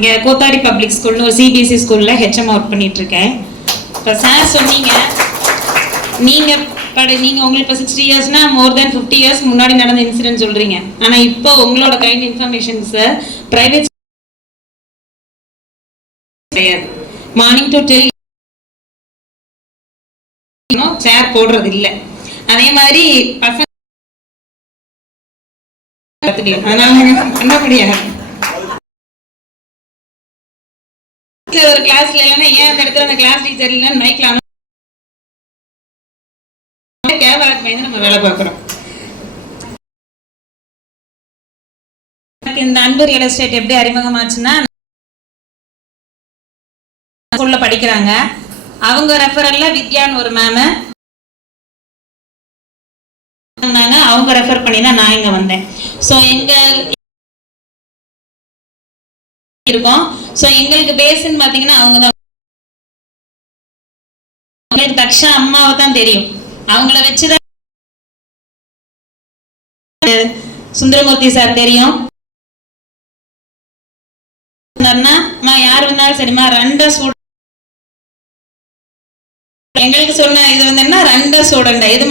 இங்கே கோத்தாரி பப்ளிக் ஸ்கூல்னு ஒரு சிபிஎஸ்சி ஸ்கூலில் ஹெச்எம் ஒர்க் பண்ணிகிட்ருக்கேன். இப்போ சார் சொன்னீங்க நீங்கள் உங்களுக்கு இப்போ 60 இயர்ஸ்னா மோர் தென் 50 இயர்ஸ் முன்னாடி நடந்த இன்சிடென்ட் சொல்கிறீங்க. ஆனால் இப்போ உங்களோட கைண்ட் இன்ஃபர்மேஷன் சார் ப்ரைவேட் கிடையாது. மார்னிங் டு டில் சேர் போடுறது இல்லை. அதே மாதிரி பசங்க பண்ண முடியாது. ஒரு கிளாஸ்ல இல்லைன்னா ஏன் அந்த இடத்துல அந்த கிளாஸ் டீச்சர் இல்லைன்னு மைக்ல கேவலக்கு பயந்து நம்ம வேலை பார்க்குறோம். இந்த அன்பு ரியல் எஸ்டேட் எப்படி அறிமுகமாச்சுன்னா, ஸ்கூல்ல படிக்கிறாங்க. அவங்க ரெஃபரல்ல வித்யான்னு ஒரு மேம் அவங்க ரெஃபர் பண்ணி தான் நான் இங்க வந்தேன். ஸோ இருக்கோம். ஸோ எங்களுக்கு பேஸ்ன்னு பார்த்தீங்கன்னா அவங்க தான். தக்ஷா அம்மாவை தான் தெரியும். அவங்கள வச்சுதான் சுந்தரமூர்த்தி சார் தெரியும். யார் வந்தாலும் சரிம்மா ரெண்ட ஸ்டூடெண்ட் எங்களுக்கு சொன்ன இது வந்து ரெண்ட ஸ்டூடெண்ட் இது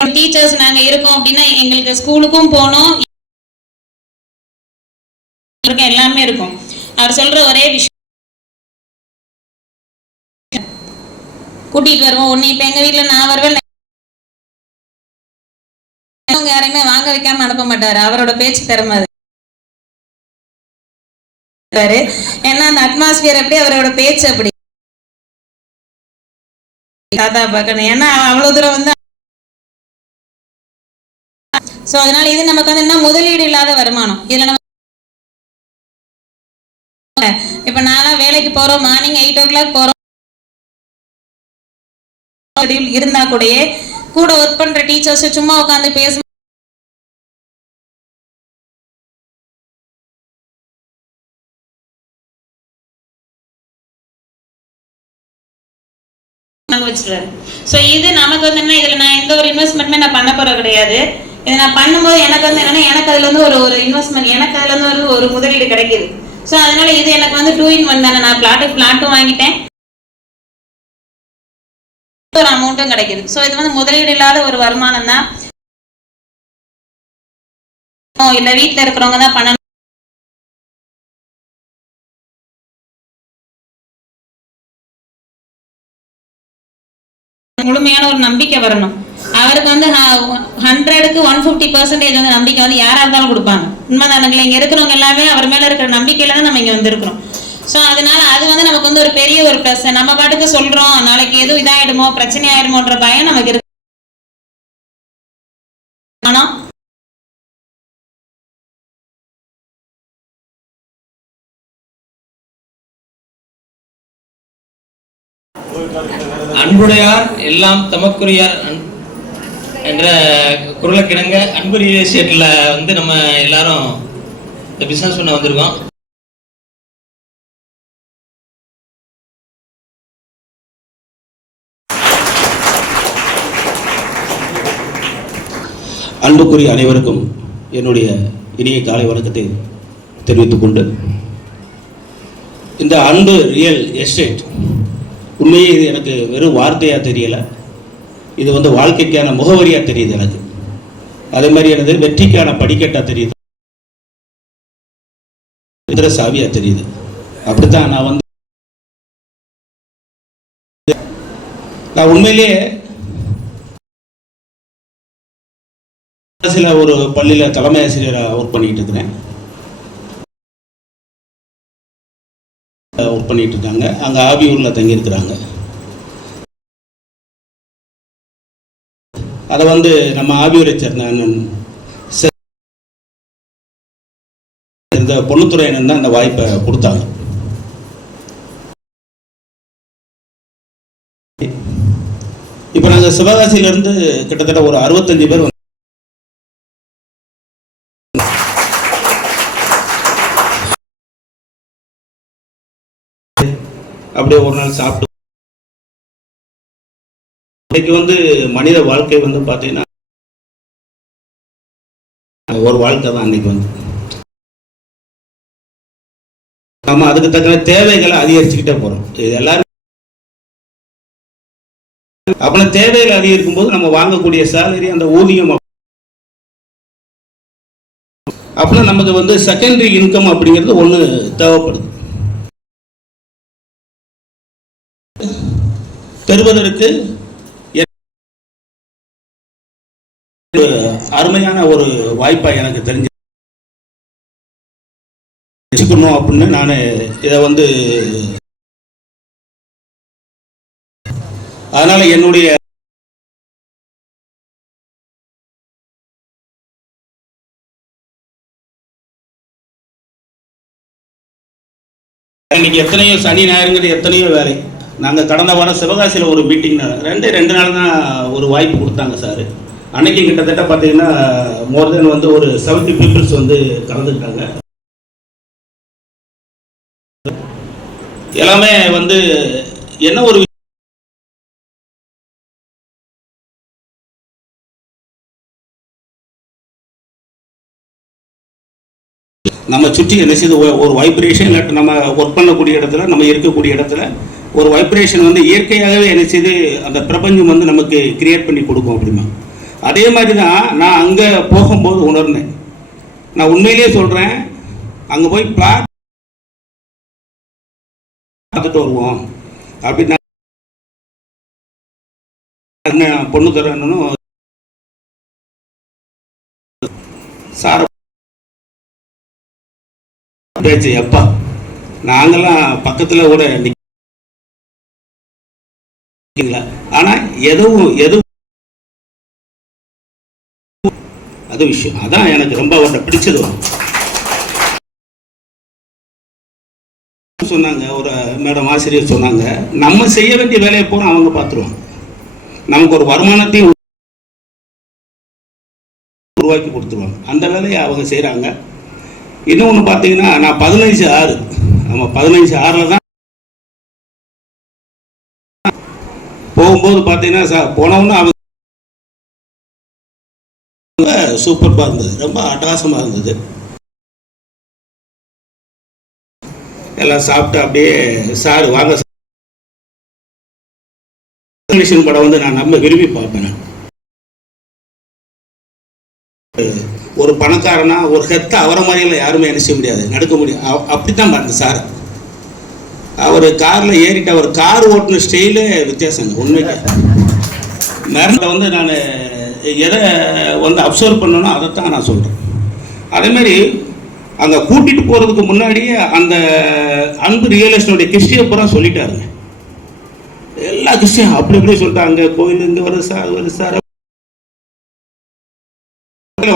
டீச்சர்ஸ் நாங்க இருக்கோம் அப்படின்னா எங்களுக்கு ஸ்கூலுக்கும் போனோம் எல்லாமே இருக்கும். அவர் சொல்ற ஒரே விஷயம் கூட்டிட்டு வருவோம். ஒண்ணு இப்ப எங்க வீட்டுல நான் வருவேன், யாரையுமே வாங்க வைக்காம அனுப்ப மாட்டாரு. அவரோட பேச்சு திறமை அது. ஏன்னா அந்த அட்மாஸ்பியர் எப்படி, அவரோட பேச்சு அப்படி. தாத்தா பார்க்கணும் ஏன்னா அவ்வளவு தூரம் வந்து. ஸோ அதனால இது நமக்கு வந்து என்ன முதலீடு இல்லாத வருமானம். இதுல நம்ம இப்ப நான்லாம் வேலைக்கு போறோம், மார்னிங் 8 o'clock போறோம். இருந்தா கூட ஒர்க் பண்ற டீச்சர்ஸ் சும்மா உட்காந்து பேச வச்சிருக்காரு. ஸோ இது நமக்கு வந்து என்ன, இதுல நான் எந்த ஒரு இன்வெஸ்ட்மெண்ட்டுமே நான் பண்ண போறது கிடையாது. இதை நான் பண்ணும்போது எனக்கு வந்து என்னன்னா, எனக்கு அதுல இருந்து ஒரு இன்வெஸ்ட்மெண்ட், எனக்கு அதுல இருந்து ஒரு முதலீடு கிடைக்குது. ஸோ அதனால இது எனக்கு வந்து 2 in 1 தானே. நான் பிளாட்டும் வாங்கிட்டேன், ஒரு அமௌண்ட்டும் கிடைக்குது. ஸோ இது வந்து முதலீடு இல்லாத ஒரு வருமானம் தான். இல்ல வீட்டுல இருக்கிறவங்க தான் பண்ணணும். முழுமையான ஒரு நம்பிக்கை வரணும். அவருக்கு வந்து 100க்கு 150% வந்து நம்பிக்கை வந்து யாரா இருந்தாலும் கொடுப்பாங்க. உண்மைதானுங்களே, இங்க இருக்கிறவங்க எல்லாமே அவர் மேல இருக்கிற நம்பிக்கையில தான் நம்ம இங்க வந்திருக்கிறோம். ஸோ அதனால அது வந்து நமக்கு வந்து ஒரு பெரிய ஒரு பிளஸ். நம்ம பாட்டுக்கு சொல்றோம் நாளைக்கு எதுவும் இதாயிடுமோ பிரச்சனை ஆயிடுமோன்ற பயம் நமக்கு இருக்கு. ஆனா அன்புடையார் எல்லாம் தமக்குரியார் என்ற குரலுக்கிணங்க அன்பு ரியல் எஸ்டேட்ல வந்து நம்ம எல்லாரும் இந்த பிசினஸ் பண்ண வந்திருக்கோம். அன்புக்குரிய அனைவருக்கும் என்னுடைய இனிய காலை வணக்கத்தை தெரிவித்துக் கொண்டு, இந்த அன்பு ரியல் எஸ்டேட் உண்மையே இது எனக்கு வெறும் வார்த்தையாக தெரியலை. இது வந்து வாழ்க்கைக்கான முகவரியாக தெரியுது எனக்கு. அதே மாதிரி எனது வெற்றிக்கான படிக்கட்டாக தெரியுது, சாவியாக தெரியுது. அப்படித்தான் நான் உண்மையிலேயே சில ஒரு பள்ளியில் தலைமை ஆசிரியராக ஒர்க் பண்ணிட்டு இருக்கிறேன். ஒர்க் பண்ணிட்டு இருக்காங்க. அங்கே ஆபியூரில் தங்கியிருக்கிறாங்க. அதை வந்து நம்ம ஆபியூரை சேர்ந்த அண்ணன் இந்த பொண்ணுத்துறை அண்ணன் தான் அந்த வாய்ப்பை கொடுத்தாங்க. இப்போ நாங்கள் சிவகாசியிலேருந்து கிட்டத்தட்ட ஒரு 65 பேர் அப்படியே ஒரு நாள் சாப்பிட்டு இன்னைக்கு வந்து மனித வாழ்க்கை வந்து பார்த்தீங்கன்னா ஒரு வாழ்க்கை தான் அன்னைக்கு வந்து நம்ம அதுக்கு தக்க தேவைகளை அதிகரிச்சுக்கிட்டே போகிறோம். இது எல்லாரும் அப்புறம் தேவைகள் அதிகரிக்கும் போது நம்ம வாங்கக்கூடிய சேலரி, அந்த ஊதியம், அப்புறம் நமக்கு வந்து செகண்டரி இன்கம் அப்படிங்கிறது ஒன்று தேவைப்படுது. பெறுவதற்கு அருமையான ஒரு வாய்ப்பா எனக்கு தெரிஞ்சுக்கணும் அப்படின்னு நான் இதை வந்து அதனால என்னுடைய இன்னைக்கு எத்தனையோ சனி ஞாயிறுங்கிறது எத்தனையோ வேலை. நாங்கள் கடந்த வாரம் சிவகாசியில் ஒரு மீட்டிங் ரெண்டு நாள் தான் ஒரு வாய்ப்பு கொடுத்தாங்க சார். அன்னைக்கு கிட்டத்தட்ட பார்த்தீங்கன்னா மோர் தென் வந்து ஒரு 70 பீப்புள்ஸ் வந்து கலந்துக்கிட்டாங்க. எல்லாமே வந்து என்ன ஒரு நம்ம சுற்றி என்ன செய்து ஒரு வைப்ரேஷன், இல்லாட்டி நம்ம ஒர்க் பண்ணக்கூடிய இடத்துல, நம்ம இருக்கக்கூடிய இடத்துல ஒரு வைப்ரேஷன் வந்து இயற்கையாகவே என்ன செய்து அந்த பிரபஞ்சம் வந்து நமக்கு கிரியேட் பண்ணி கொடுக்கும் அப்படிமா. அதே மாதிரி தான் நான் அங்கே போகும்போது உணர்ந்தேன். நான் உண்மையிலேயே சொல்கிறேன், அங்கே போய் பார்த்துட்டு வருவோம் அப்படின்னு பொண்ணு தரணும் சார் பேச்சு. அப்பா நாங்கெல்லாம் பக்கத்தில் கூட நிற்கல, ஆனால் எதுவும் அது விஷயம் அதான் எனக்கு ரொம்ப அவர்கிட்ட பிடிச்சது. சொன்னாங்க ஒரு மேடம் ஆசிரியர் சொன்னாங்க, நம்ம செய்ய வேண்டிய வேலையை பூரா அவங்க பார்த்துருவாங்க, நமக்கு ஒரு வருமானத்தையும் உருவாக்கி கொடுத்துருவாங்க. அந்த வேலையை அவங்க செய்கிறாங்க. இன்னொன்று பார்த்தீங்கன்னா நான் 15/6 நம்ம 15/6 தான் போகும்போது பார்த்தீங்கன்னா சார் போனவொன்னு அவங்க சூப்பர்பாக இருந்தது, ரொம்ப அட்டகாசமாக இருந்தது. எல்லாம் சாப்பிட்டு அப்படியே சார் வாங்க படம் வந்து நான் நம்ம விரும்பி பார்ப்பேன். ஒரு பணக்காரனா ஒரு ஹெத்த அவரை மாதிரியெல்லாம் யாருமே என்ன செய்ய முடியாது, நடக்க முடியும். அப்படித்தான் பாருங்க சார். அவர் காரில் ஏறிட்டு அவர் கார் ஓட்டுன ஸ்டைலே வித்தியாசங்க. உண்மைக்கு மரணத்தை வந்து நான் எதை வந்து அப்சர்வ் பண்ணணும் அதைத்தான் நான் சொல்கிறேன். அதேமாதிரி அங்கே கூட்டிகிட்டு போகிறதுக்கு முன்னாடியே அந்த அன்பு ரியலிஸ்டனுடைய கிறிஸ்டியை பூரா சொல்லிட்டாருங்க. எல்லா கிறிஸ்டியும் அப்படி இப்படி சொல்லிட்டாங்க. கோயில் இங்கே வருது சார், அது வருது சார்,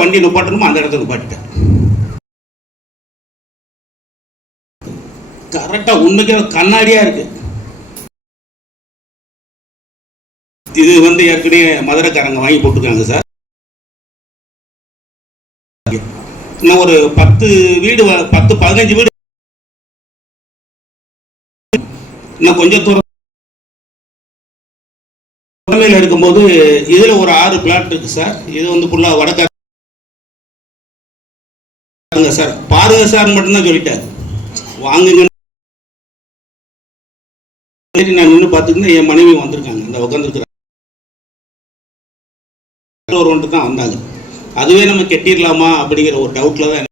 வண்டி நிப்பாட்டணுமோ அந்த இடத்துல நிப்பாட்டிட்டேன். கரெக்டாக உண்மைக்கு கண்ணாடியா இருக்கு. இது வந்து ஏற்கனவே மதுரைக்காரங்க வாங்கி போட்டுருக்காங்க சார். இன்னும் ஒரு 10 வீடு 10-15 வீடு இன்னும் கொஞ்சம் தூரம் இருக்கும்போது இதுல ஒரு 6 பிளாட் இருக்கு சார். இது வந்து ஃபுல்லா வடக்க சார். பாருங்க சார் மட்டும்தான் சொல்லிட்டாரு, வாங்குங்க. நான் நின்று பார்த்துக்கிட்டு என் மனைவி வந்திருக்காங்க, அந்த உட்காந்துருக்குறாங்க. ஒரு ஒன்று தான் வந்தாங்க. அதுவே நம்ம கெட்டிடலாமா அப்படிங்கிற ஒரு டவுட்ல தான்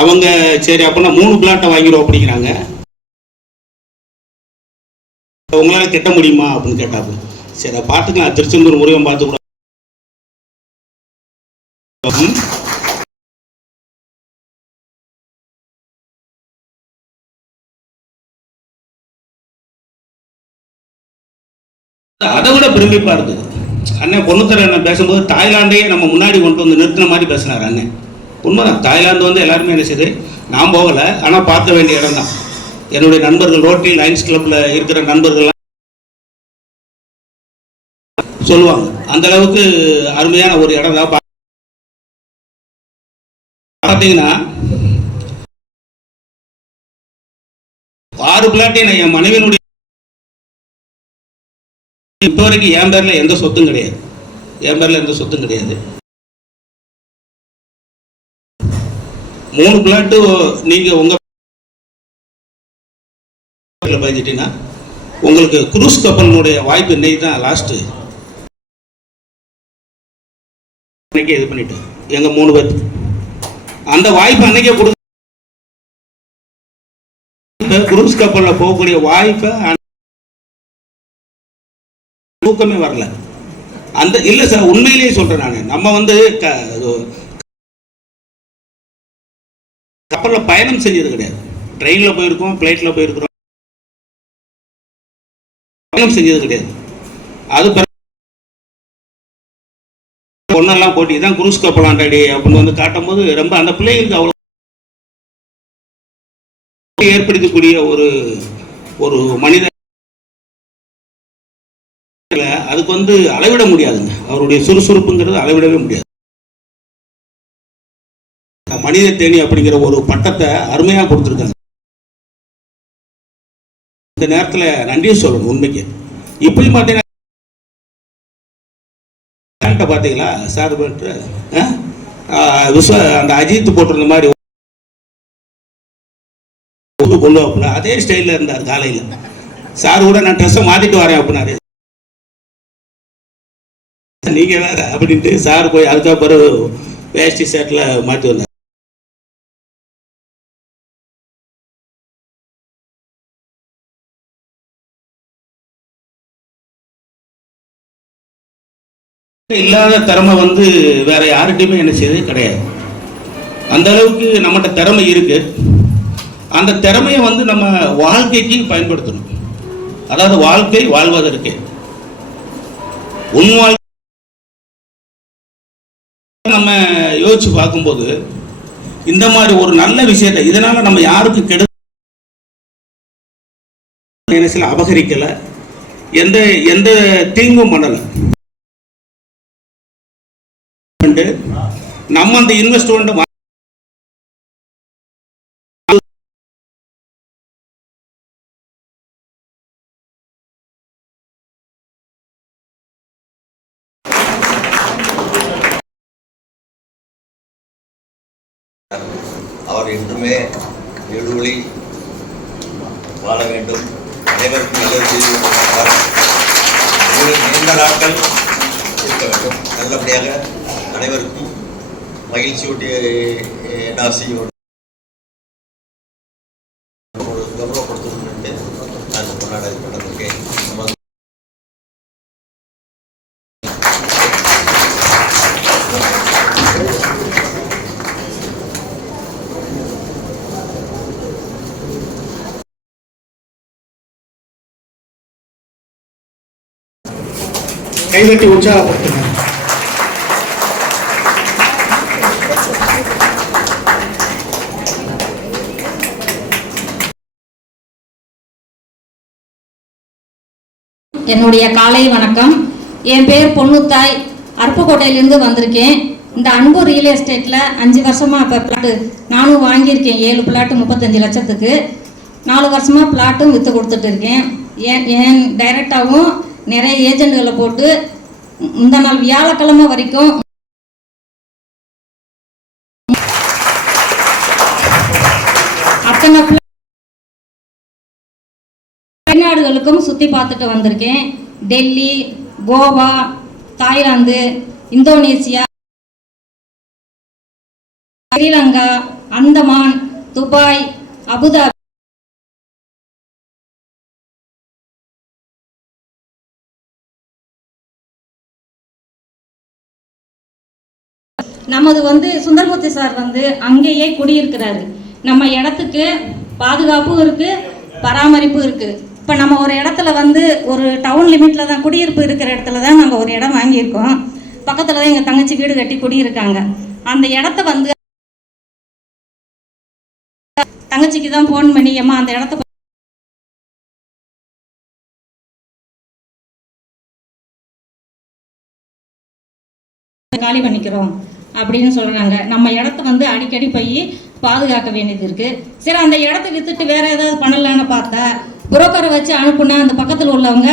அவங்க சரி அப்படின்னா 3 பிளாட்டை வாங்கிடுவோம் அப்படிங்கிறாங்க. உங்களால கெட்ட முடியுமா அப்படின்னு கேட்டாங்க. சரி பார்த்துக்கலாம், திருச்செந்தூர் முருகன் பார்த்து கூட அதை விட பிரமிப்பா இருந்தது. அண்ணன் பொண்ணுத்தர அண்ணன் பேசும்போது தாய்லாண்டையே நம்ம முன்னாடி கொண்டு வந்து நிறுத்தின மாதிரி பேசினார் அண்ணன். உண்மைதான், தாய்லாந்து வந்து எல்லாருமே என்ன செய்யுது, நான் போகலை, ஆனால் பார்க்க வேண்டிய இடம் தான். என்னுடைய நண்பர்கள் ரோட்டரி லயன்ஸ் கிளப்ல இருக்கிற நண்பர்கள்லாம் சொல்லுவாங்க, அந்த அளவுக்கு அருமையான ஒரு இடம் தான். பார்த்தீங்கன்னா 6 பிளாட்டையும் நான் என் மனைவியினுடைய இப்போ வரைக்கும் என் பேர்ல எந்த சொத்தும் கிடையாது. 3 பிளாட்டு நீங்கள் உங்கள் பதிஞ்சிட்டீங்கன்னா உங்களுக்கு குரூஸ் கப்பலினுடைய வாய்ப்பு இன்னைக்கு தான் லாஸ்ட்டு. அன்னைக்கு இது பண்ணிட்டு எங்கள் 3 பேர் அந்த வாய்ப்பு அன்னைக்கே கொடுத்து குரூஸ் கப்பலில் போகக்கூடிய வாய்ப்பை தூக்கமே வரல. அந்த இல்லை சார், உண்மையிலேயே சொல்கிறேன் நான். நம்ம வந்து கப்பலில் பயணம் செஞ்சது கிடையாது. ட்ரெயினில் போயிருக்கோம், ஃப்ளைட்டில் போயிருக்கிறோம், பயணம் செஞ்சது கிடையாது. அது பொண்ணெல்லாம் போட்டி தான் குரூஸ் கப்பல் ஆண்டாடி அப்படின்னு வந்து காட்டும் போது ரொம்ப அந்த பிள்ளைகளுக்கு அவ்வளோ ஏற்படுத்தக்கூடிய ஒரு மனித அதுக்கு வந்து அளவிட முடியாதுங்க. அவருடைய சுறுசுறுப்புங்கிறது அளவிடவே முடியாது. மனித தேனி அப்படிங்கிற ஒரு பட்டத்தை அருமையாக கொடுத்துருக்காங்க. இந்த நேரத்தில் நன்றியும் சொல்லணும் உண்மைக்கு. இப்பயும் பார்த்தீங்கன்னா பார்த்தீங்களா சார் அந்த அஜித் போட்டிருந்த மாதிரி கொண்டு வைப்பல அதே ஸ்டைலில் இருந்தார். காலையில் சார் கூட நான் ட்ரெஸ்ஸை மாற்றிட்டு வரேன் அப்படின்னாரு. நீங்கள் வேற அப்படின்ட்டு சார் போய் அதுக்கப்புறம் வேஷ்டி ஷர்ட்டில் மாற்றி வந்தார். இல்லாத திறமை வந்து வேற யார்கிட்டையுமே என்ன செய்யறது கிடையாது. அந்த அளவுக்கு நம்மகிட்ட திறமை இருக்கு. அந்த திறமையை வந்து நம்ம வாழ்க்கைக்கு பயன்படுத்தணும். அதாவது வாழ்க்கை வாழ்வதற்கு உன் வாழ்க்கை நம்ம யோசிச்சு பார்க்கும்போது இந்த மாதிரி ஒரு நல்ல விஷயத்தை இதனால நம்ம யாருக்கும் கெடு அபகரிக்கல, எந்த தீங்கும் பண்ணல. நம்ம அந்த இன்வெஸ்ட்மெண்ட் அவர் என்றுமே நெடுவழி வாழ வேண்டும். அனைவருக்கும் நல்லது செய்து நீண்ட நாட்கள் இருக்க வேண்டும். நல்லபடியாக அனைவருக்கும் மகிழ்ச்சியூட்டிய நாசியோடு கௌரவப்படுத்தணும்னு நான் கொண்டாடிருக்கேன். கைதட்டி உற்சாகப்படுத்துங்க. என்னுடைய காலை வணக்கம். என் பேர் பொன்னுத்தாய், அருப்புக்கோட்டையிலேருந்து வந்திருக்கேன். இந்த அன்பு ரியல் எஸ்டேட்டில் 5 வருஷமாக இப்போ பிளாட்டு நானும் வாங்கியிருக்கேன். 7 பிளாட்டு 35 லட்சத்துக்கு. 4 வருஷமாக பிளாட்டும் விற்று கொடுத்துட்டு இருக்கேன். ஏன் டைரெக்டாகவும் நிறைய ஏஜென்ட்களை போட்டு இந்த நாள் வியாழக்கிழமை வரைக்கும் அத்தனை வெளிநாடுகளுக்கும் சுற்றி பார்த்துட்டு வந்திருக்கேன். Delhi, Goa, Thailand, Indonesia, Sri Lanka, Andaman, Dubai, Abu Dhabi, நமது சுந்தரமூர்த்தி சார் அங்கேயே குடியிருக்கிறாரு. நம்ம இடத்துக்கு பாதுகாப்பும் இருக்கு, பராமரிப்பும் இருக்கு. இப்போ நம்ம ஒரு இடத்துல ஒரு டவுன் லிமிட்டில் தான் குடியிருப்பு இருக்கிற இடத்துல தான் நாங்கள் ஒரு இடம் வாங்கியிருக்கோம். பக்கத்தில் தான் எங்கள் தங்கச்சி வீடு கட்டி குடியிருக்காங்க. அந்த இடத்த தங்கச்சிக்கு தான் ஃபோன் பண்ணி, அம்மா அந்த இடத்த காலி பண்ணிக்கிறோம் அப்படின்னு சொல்கிறாங்க. நம்ம இடத்த அடிக்கடி போய் பாதுகாக்க வேண்டியது இருக்குது. சரி, அந்த இடத்த விற்றுட்டு வேறு ஏதாவது பண்ணலான்னு பார்த்தா புரோக்கரை வச்சு அனுப்புனா அந்த பக்கத்தில் உள்ளவங்க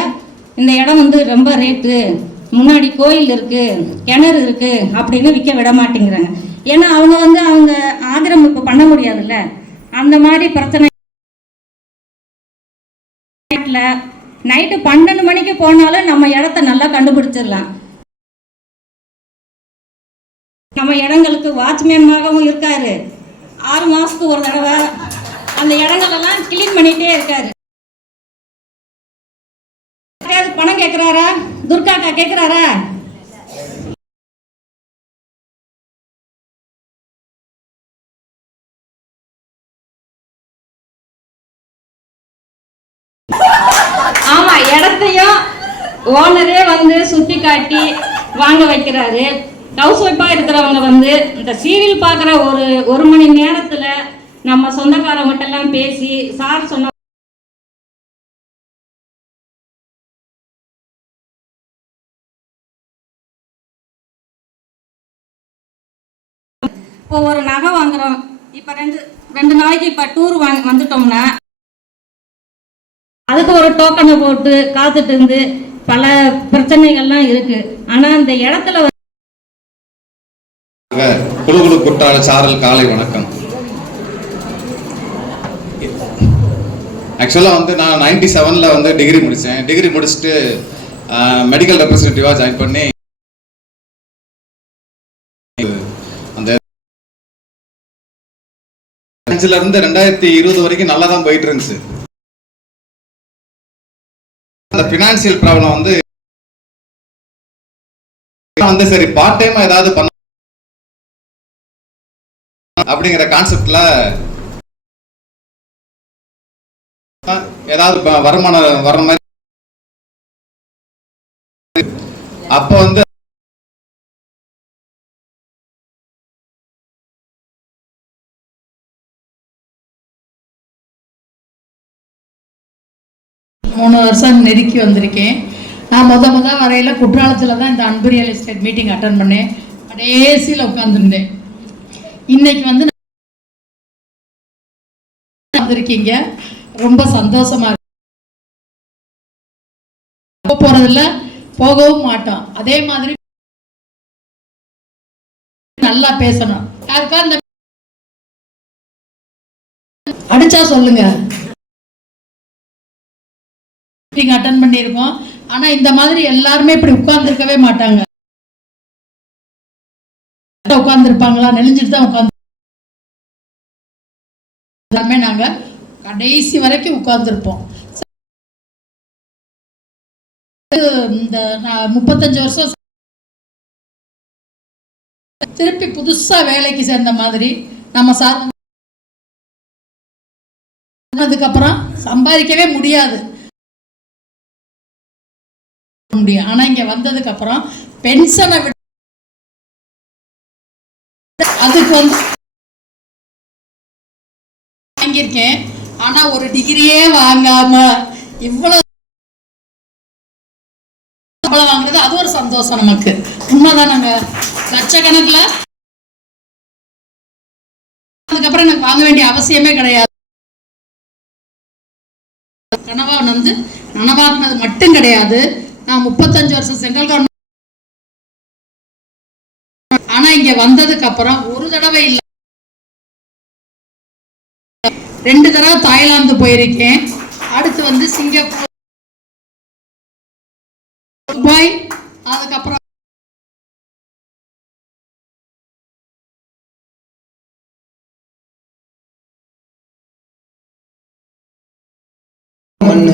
இந்த இடம் ரொம்ப ரேட்டு, முன்னாடி கோயில் இருக்குது, கிணறு இருக்குது அப்படின்னு விற்க விட மாட்டேங்கிறாங்க. ஏன்னா அவங்க அவங்க ஆக்கிரமிப்பு பண்ண முடியாதுல்ல. அந்த மாதிரி பிரச்சனை நைட்டு 12 மணிக்கு போனாலும் நம்ம இடத்த நல்லா கண்டுபிடிச்சிடலாம். நம்ம இடங்களுக்கு வாட்ச்மேனாகவும் இருக்காரு. 6 மாதத்துக்கு ஒரு தடவை அந்த இடங்களெல்லாம் கிளீன் பண்ணிகிட்டே இருக்காரு. பணம் கேட்குறாரா? துர்காக்கா கேட்குறாரா? ஆமா, இடத்தையும் ஓனரே சுத்தி காட்டி வாங்க வைக்கிறாரு. ஹவுஸ் ஒய்ஃபா இருக்கிறவங்க இந்த சீரியல் பார்க்குற ஒரு மணி நேரத்துல நம்ம சொந்தக்காரவங்கிட்ட எல்லாம் பேசி சார் சொன்ன இப்போ ஒரு நகை வாங்குறோம். இப்போ ரெண்டு நாளைக்கு இப்போ டூர் வந்துட்டோம்னா அதுக்கு ஒரு டோக்கனை போட்டு காத்துட்டு இருந்து பல பிரச்சனைகள்லாம் இருக்கு. ஆனா இந்த இடத்துல குழுகுழு குற்றால சாரல் காலை வணக்கம். ஆக்சுவலாக நான் 97ல் டிகிரி முடித்தேன். டிகிரி முடிச்சுட்டு மெடிக்கல் ரெப்ரஸன்டேட்டிவாக ஜாயின் பண்ணி அந்த 2005லேருந்து 2020 வரைக்கும் நல்லா தான் போயிட்டு இருந்துச்சு. அந்த ஃபினான்சியல் ப்ராப்ளம் சரி பார்ட் டைம் ஏதாவது பண்ண அப்படிங்கிற கான்செப்ட்ல ஏதாவது வருமானம் வர்ற மாதிரி அப்போ 3 வருஷம் நெருக்கி வந்திருக்கேன். நான் முத வரையில் குற்றாலத்தில் தான் இந்த அன்பு ரியல் எஸ்டேட் மீட்டிங் அட்டன் பண்ணேன். கடைசியில் உட்காந்துருந்தேன். இன்னைக்கு வந்திருக்கீங்க, ரொம்ப சந்தோஷமா இருக்கு. போறதில்ல, போகவும் மாட்டோம். அதே மாதிரி நல்லா பேசணும். யாருக்கா இந்த அடிச்சா சொல்லுங்க. அட்டன் பண்ணியிருக்கோம். ஆனா இந்த மாதிரி எல்லாருமே இப்படி உட்கார்ந்துருக்கவே மாட்டாங்க. உட்கார்ந்துருப்பாங்களா? நெளிஞ்சிட்டு தான் உட்கார்ந்து எல்லாமே நாங்க கடைசி வரைக்கும் உட்கார்ந்துருப்போம். இந்த 35 வருஷம் திருப்பி புதுசா வேலைக்கு சேர்ந்த மாதிரி நம்ம அதுக்கப்புறம் சம்பாதிக்கவே முடியாது. ஆனா இங்க வந்ததுக்கு அப்புறம் பென்ஷனை விட அதுக்கு வாங்கியிருக்கேன். ஆனா ஒரு டிகிரியே வாங்காம இவ்வளவு வாங்குறது அது ஒரு சந்தோஷம் நமக்கு. உண்மைதான். நாங்க லட்சக்கணக்கில் அதுக்கப்புறம் எனக்கு வாங்க வேண்டிய அவசியமே கிடையாது. கனவா நனவாக்குனது மட்டும் கிடையாது. நான் 35 வருஷம் சென்ட்ரல் கவர்மெண்ட். ஆனா இங்க வந்ததுக்கு அப்புறம் ஒரு தடவை இல்லை, 2 தடவை தாய்லாந்து போயிருக்கேன். அடுத்து சிங்கப்பூர், துபாய், அதுக்கப்புறம் மண்ணு.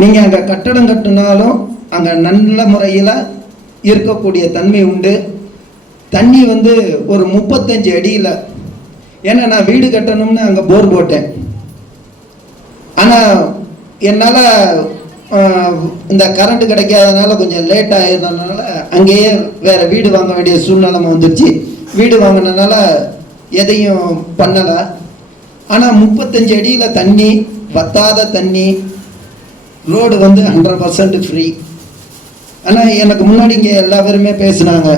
நீங்க அங்க கட்டடம் கட்டினாலும் அங்க நல்ல முறையில் இருக்கக்கூடிய தன்மை உண்டு. தண்ணி ஒரு 35 அடியில். ஏன்னா நான் வீடு கட்டணும்னு அங்கே போர் போட்டேன். ஆனால் என்னால் இந்த கரண்ட் கிடைக்காதனால கொஞ்சம் லேட் ஆகிருந்ததுனால அங்கேயே வேற வீடு வாங்க வேண்டிய சூழ்நிலை வந்துருச்சு. வீடு வாங்கினதுனால எதையும் பண்ணலை. ஆனால் 35 அடியில் தண்ணி, வத்தாத தண்ணி, ரோடு 100% ஃப்ரீ. ஆனால் எனக்கு முன்னாடி இங்கே எல்லா பேருமே பேசுனாங்க.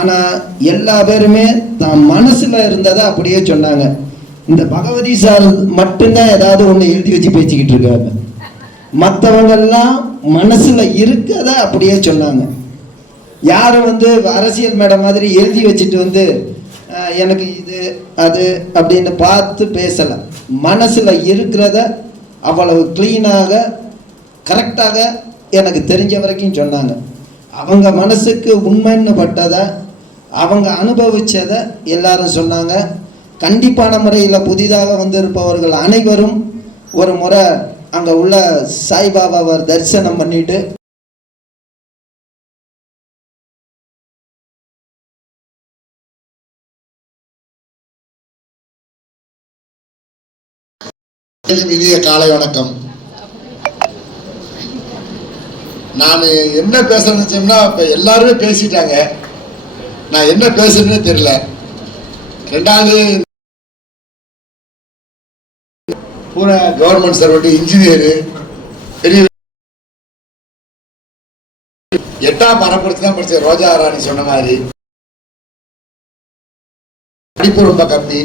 ஆனால் எல்லா பேருமே தான் மனசில் இருந்ததை அப்படியே சொன்னாங்க. இந்த பகவதி சார் மட்டும்தான் ஏதாவது ஒன்று எழுதி வச்சு பேசிக்கிட்டு இருக்காங்க. மற்றவங்கெல்லாம் மனசில் இருக்கதை அப்படியே சொன்னாங்க. யாரும் வந்து அரசியல் மேடம் மாதிரி எழுதி வச்சுட்டு வந்து எனக்கு இது அது அப்படின்னு பார்த்து பேசலை. மனசில் இருக்கிறத அவ்வளவு க்ளீனாக கரெக்டாக எனக்கு தெரிஞ்ச வரைக்கும் சொன்னாங்க. அவங்க மனசுக்கு உண்மைன்னு பட்டதை அவங்க அனுபவித்ததை எல்லாரும் சொன்னாங்க. கண்டிப்பான முறையில் புதிதாக வந்திருப்பவர்கள் அனைவரும் ஒரு முறை அங்கே உள்ள சாய்பாபாவை தரிசனம் பண்ணிட்டு இனிய காலை வணக்கம். நான் என்ன பேச நினைச்சோம்னா இப்போ எல்லாருமே பேசிட்டாங்க. நான் என்ன பேசுறேன்னு தெரியல. ரெண்டாவது பூரா கவர்மெண்ட் சர்வெண்ட், இன்ஜினியரு, பெரிய 8ஆம் பரப்படுத்தி தான் படிச்ச ரோஜா ராணி சொன்ன மாதிரி படிப்பு ரொம்ப கம்மி.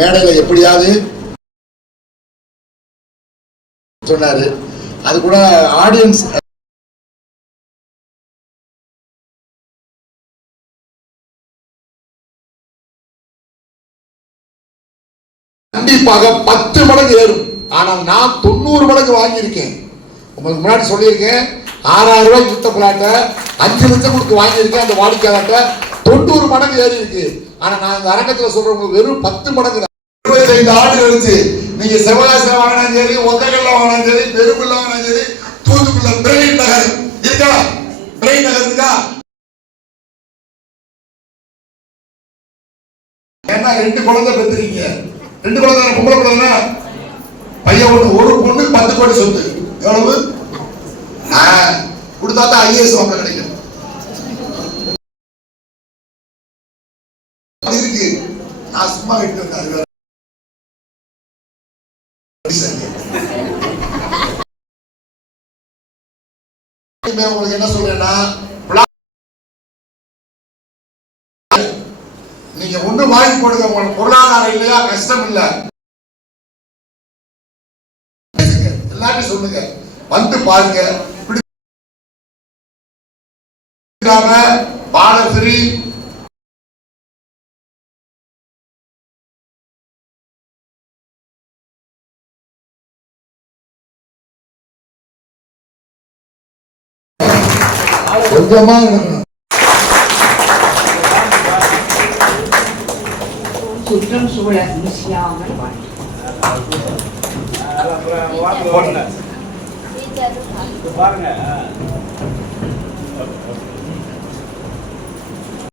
மேடையில் எப்படியாவது சொன்னாரு. அது கூட ஆடியன்ஸ் கண்டிப்பாக 10 மடங்கு ஏறும். ஆனால் நான் 90 மடங்கு வாங்கியிருக்கேன். உங்களுக்கு முன்னாடி சொல்லியிருக்கேன். 6000 ரூபாய்க்கு வித்த பிளாட்டை 5 லட்சம் கொடுத்து வாங்கியிருக்கேன். அந்த வாடிக்கையாளர்கிட்ட 90 மடங்கு ஏறி இருக்கு. ஆனா நான் இந்த அரங்கத்தில் சொல்றவங்க வெறும் 10 மடங்கு. 25 ஆண்டு கழிச்சு நீங்க சிவகாசில வாங்கினாலும் சரி, ஒத்தகல்ல வாங்கினாலும் சரி, பெருங்குள்ள வாங்கினாலும் சரி, தூத்துக்குள்ள பிரெயின் நகர் இருக்கா? பிரெயின் நகர் இருக்கா? ஏன்னா 2 குழந்தை பெற்றுறீங்க. 2 குழந்தை பொம்பளை குழந்தை, பையன் ஒண்ணு. ஒரு பொண்ணுக்கு 10 கோடி சொத்து. எவ்வளவு கொடுத்தா தான் IAS வாங்க கிடைக்கும். இருக்கு. நான் சும்மா விட்டு வந்தேன். உங்களுக்கு என்ன சொல்றேன்னா, நீங்க ஒண்ணு வாங்கி போடுங்க. உங்களுக்கு பொருளாதாரம் இல்லையா, கஷ்டம் இல்ல, எல்லாத்தையும் சொல்லுங்க, வந்து பாருங்க. பாட ஃப்ரீ. கொஞ்சமா இருக்கணும். சுற்றம் சூழல் முசியாமல் பாருங்க.